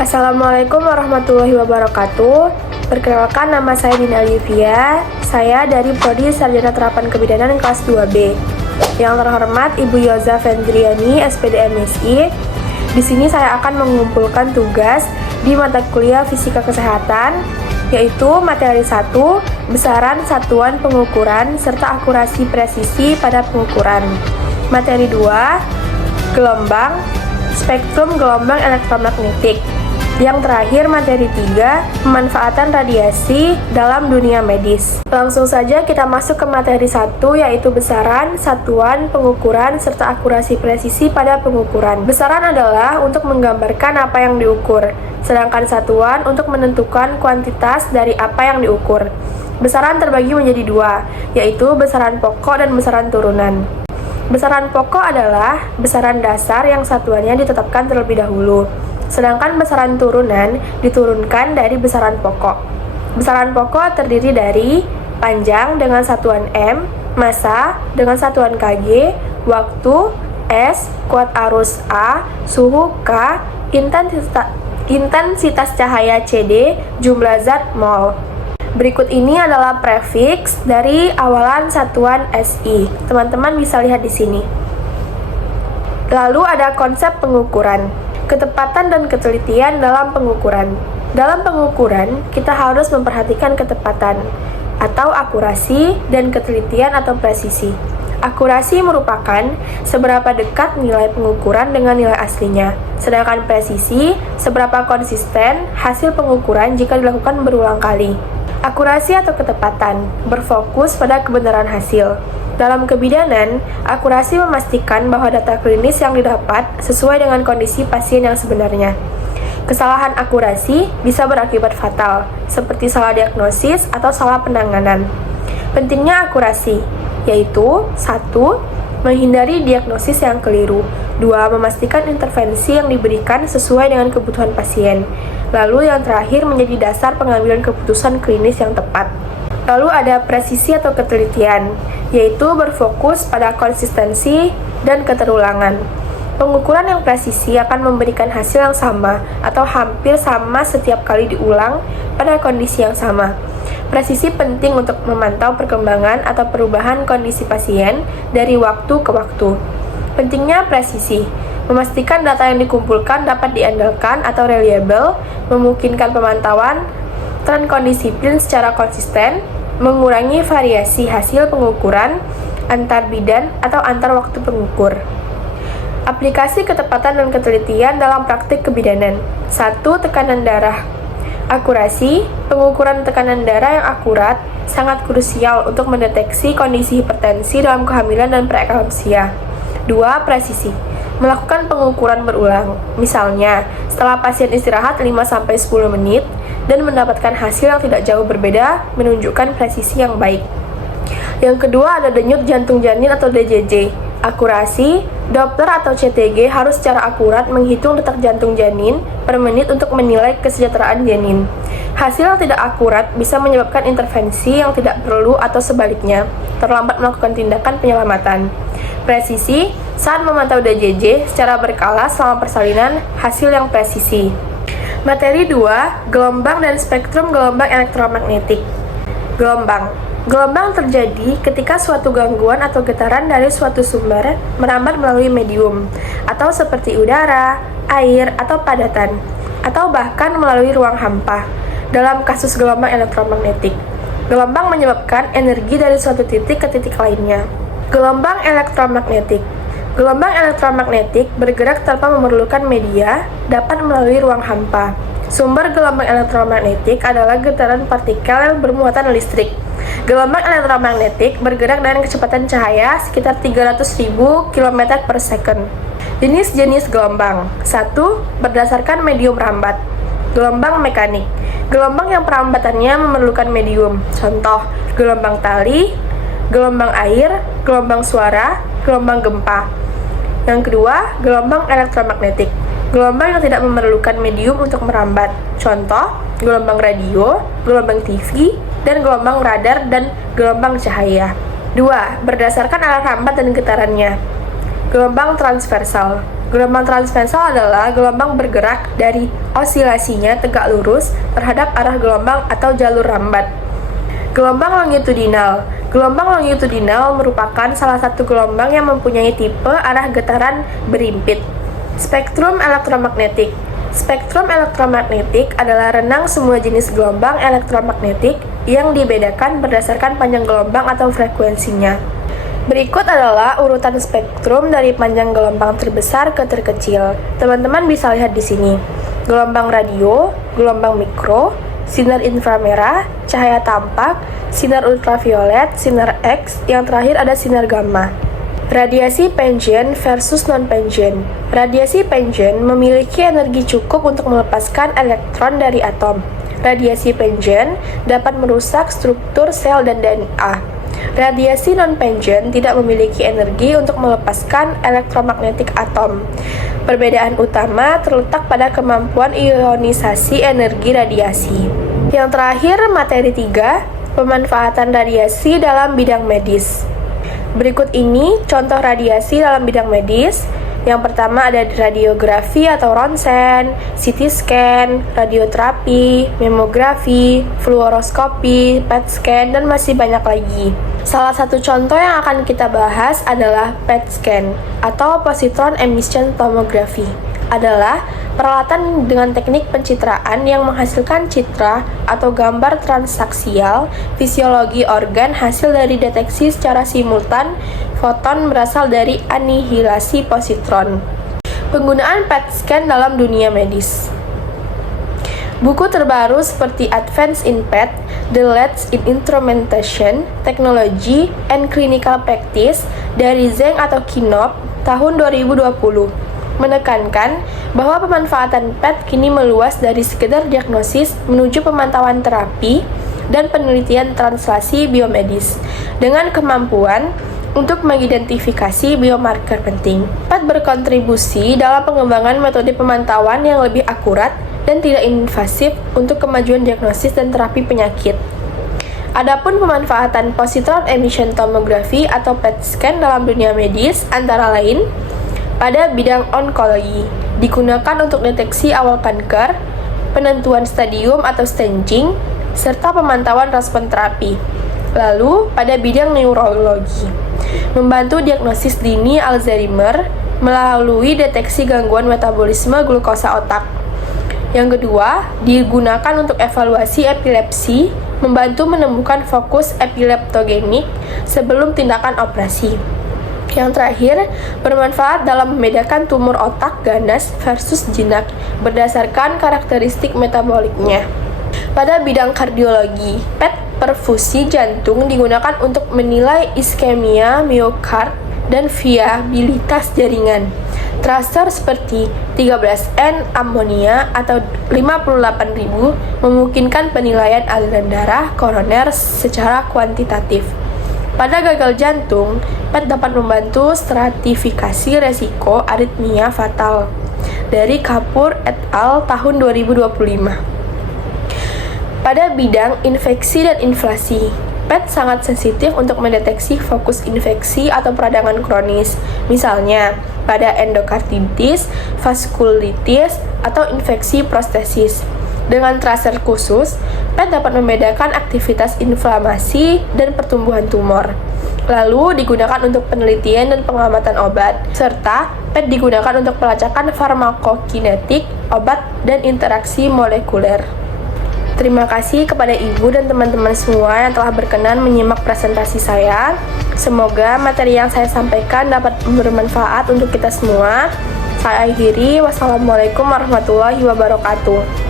Assalamualaikum warahmatullahi wabarakatuh. Perkenalkan, nama saya Dina Olivia. Saya dari Prodi Sarjana Terapan Kebidanan kelas 2B. Yang terhormat Ibu Yoza Fendriani, SPD MSI. Di sini saya akan mengumpulkan tugas di mata kuliah Fisika Kesehatan, yaitu materi 1, besaran satuan pengukuran serta akurasi presisi pada pengukuran. Materi 2, gelombang, spektrum gelombang elektromagnetik. Yang terakhir, materi 3, pemanfaatan radiasi dalam dunia medis. Langsung saja kita masuk ke materi 1, yaitu besaran, satuan, pengukuran, serta akurasi presisi pada pengukuran. Besaran adalah untuk menggambarkan apa yang diukur, sedangkan satuan untuk menentukan kuantitas dari apa yang diukur. Besaran terbagi menjadi dua, yaitu besaran pokok dan besaran turunan. Besaran pokok adalah besaran dasar yang satuannya ditetapkan terlebih dahulu. Sedangkan besaran turunan diturunkan dari besaran pokok. Besaran pokok terdiri dari panjang dengan satuan M, massa dengan satuan kg, waktu S, kuat arus A, suhu K, intensitas cahaya CD, jumlah zat mol. Berikut ini adalah prefiks dari awalan satuan SI. Teman-teman bisa lihat di sini. Lalu ada konsep pengukuran. Ketepatan dan ketelitian dalam pengukuran. Dalam pengukuran, kita harus memperhatikan ketepatan atau akurasi dan ketelitian atau presisi. Akurasi merupakan seberapa dekat nilai pengukuran dengan nilai aslinya, sedangkan presisi seberapa konsisten hasil pengukuran jika dilakukan berulang kali. Akurasi atau ketepatan berfokus pada kebenaran hasil. Dalam kebidanan, akurasi memastikan bahwa data klinis yang didapat sesuai dengan kondisi pasien yang sebenarnya. Kesalahan akurasi bisa berakibat fatal, seperti salah diagnosis atau salah penanganan. Pentingnya akurasi, yaitu 1. Menghindari diagnosis yang keliru. 2. Memastikan intervensi yang diberikan sesuai dengan kebutuhan pasien. Lalu yang terakhir menjadi dasar pengambilan keputusan klinis yang tepat. Lalu ada presisi atau ketelitian, yaitu berfokus pada konsistensi dan keterulangan. Pengukuran yang presisi akan memberikan hasil yang sama atau hampir sama setiap kali diulang pada kondisi yang sama. Presisi penting untuk memantau perkembangan atau perubahan kondisi pasien dari waktu ke waktu. Pentingnya presisi, memastikan data yang dikumpulkan dapat diandalkan atau reliable, memungkinkan pemantauan tren kondisiplin secara konsisten, mengurangi variasi hasil pengukuran antar bidan atau antar waktu pengukur. Aplikasi ketepatan dan ketelitian dalam praktik kebidanan. 1. Tekanan darah. Akurasi, pengukuran tekanan darah yang akurat sangat krusial untuk mendeteksi kondisi hipertensi dalam kehamilan dan preeklamsia. 2. Presisi, melakukan pengukuran berulang. Misalnya, setelah pasien istirahat 5-10 menit dan mendapatkan hasil yang tidak jauh berbeda, menunjukkan presisi yang baik. Yang kedua ada denyut jantung janin atau DJJ. Akurasi, Doppler atau CTG harus secara akurat menghitung detak jantung janin per menit untuk menilai kesejahteraan janin. Hasil yang tidak akurat bisa menyebabkan intervensi yang tidak perlu atau sebaliknya, terlambat melakukan tindakan penyelamatan. Presisi, saat memantau DJJ secara berkala selama persalinan, hasil yang presisi. Materi 2, gelombang dan spektrum gelombang elektromagnetik. Gelombang. Gelombang terjadi ketika suatu gangguan atau getaran dari suatu sumber merambat melalui medium, atau seperti udara, air, atau padatan, atau bahkan melalui ruang hampa. Dalam kasus gelombang elektromagnetik, gelombang menyebabkan energi dari suatu titik ke titik lainnya. Gelombang elektromagnetik. Gelombang elektromagnetik bergerak tanpa memerlukan media, dapat melalui ruang hampa. Sumber gelombang elektromagnetik adalah getaran partikel yang bermuatan listrik. Gelombang elektromagnetik bergerak dengan kecepatan cahaya sekitar 300.000 km per second. Jenis-jenis gelombang. 1. Berdasarkan medium rambat. Gelombang mekanik. Gelombang yang perambatannya memerlukan medium. Contoh, gelombang tali, gelombang air, gelombang suara, gelombang gempa. Yang kedua, gelombang elektromagnetik. Gelombang yang tidak memerlukan medium untuk merambat. Contoh, gelombang radio, gelombang TV, dan gelombang radar dan gelombang cahaya. 2. Berdasarkan arah rambat dan getarannya. Gelombang transversal. Gelombang transversal adalah gelombang bergerak dari osilasinya tegak lurus terhadap arah gelombang atau jalur rambat. Gelombang longitudinal. Gelombang longitudinal merupakan salah satu gelombang yang mempunyai tipe arah getaran berimpit. Spektrum elektromagnetik. Spektrum elektromagnetik adalah renang semua jenis gelombang elektromagnetik yang dibedakan berdasarkan panjang gelombang atau frekuensinya. Berikut adalah urutan spektrum dari panjang gelombang terbesar ke terkecil. Teman-teman bisa lihat di sini. Gelombang radio, gelombang mikro, sinar inframerah, cahaya tampak, sinar ultraviolet, sinar X, yang terakhir ada sinar gamma. Radiasi Pangen versus non-Pangen. Radiasi Pangen memiliki energi cukup untuk melepaskan elektron dari atom. Radiasi Pangen dapat merusak struktur sel dan DNA. Radiasi non-Pangen tidak memiliki energi untuk melepaskan elektromagnetik atom. Perbedaan utama terletak pada kemampuan ionisasi energi radiasi. Yang terakhir, materi 3, pemanfaatan radiasi dalam bidang medis. Berikut ini contoh radiasi dalam bidang medis. Yang pertama ada radiografi atau ronsen, CT scan, radioterapi, memografi, fluoroskopi, PET scan, dan masih banyak lagi. Salah satu contoh yang akan kita bahas adalah PET scan atau positron emission tomography. Adalah peralatan dengan teknik pencitraan yang menghasilkan citra atau gambar transaksial fisiologi organ hasil dari deteksi secara simultan foton berasal dari anihilasi positron. Penggunaan PET scan dalam dunia medis. Buku terbaru seperti Advance in PET, The Latest in Instrumentation, Technology, and Clinical Practice dari Zheng atau Kinop tahun 2020 menekankan bahwa pemanfaatan PET kini meluas dari sekedar diagnosis menuju pemantauan terapi dan penelitian translasi biomedis dengan kemampuan untuk mengidentifikasi biomarker penting. PET berkontribusi dalam pengembangan metode pemantauan yang lebih akurat dan tidak invasif untuk kemajuan diagnosis dan terapi penyakit. Adapun pemanfaatan positron emission tomography atau PET scan dalam dunia medis antara lain pada bidang onkologi, digunakan untuk deteksi awal kanker, penentuan stadium atau staging, serta pemantauan respon terapi. Lalu, pada bidang neurologi, membantu diagnosis dini Alzheimer melalui deteksi gangguan metabolisme glukosa otak. Yang kedua, digunakan untuk evaluasi epilepsi, membantu menemukan fokus epileptogenik sebelum tindakan operasi. Yang terakhir, bermanfaat dalam membedakan tumor otak ganas versus jinak berdasarkan karakteristik metaboliknya. Pada bidang kardiologi, PET perfusi jantung digunakan untuk menilai iskemia miokard dan viabilitas jaringan. Tracer seperti 13N amonia atau 58.000 memungkinkan penilaian aliran darah koroner secara kuantitatif. Pada gagal jantung, PET dapat membantu stratifikasi resiko aritmia fatal dari Kapoor et al. Tahun 2025. Pada bidang infeksi dan inflasi, PET sangat sensitif untuk mendeteksi fokus infeksi atau peradangan kronis, misalnya pada endokarditis, vaskulitis, atau infeksi prostesis. Dengan tracer khusus, PET dapat membedakan aktivitas inflamasi dan pertumbuhan tumor. Lalu digunakan untuk penelitian dan pengamatan obat, serta PET digunakan untuk pelacakan farmakokinetik, obat, dan interaksi molekuler. Terima kasih kepada Ibu dan teman-teman semua yang telah berkenan menyimak presentasi saya. Semoga materi yang saya sampaikan dapat bermanfaat untuk kita semua. Saya akhiri, wassalamualaikum warahmatullahi wabarakatuh.